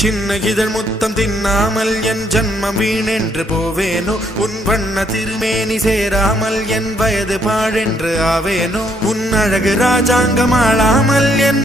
சின்ன இதழ் முத்தம் தின்னாமல் என் ஜன்மம் வீணென்று போவேனோ உன் வண்ண திருமேனி சேராமல் என் வயது பாழென்று ஆவேனோ உன் அழகு ராஜாங்கம் ஆளாமல் என்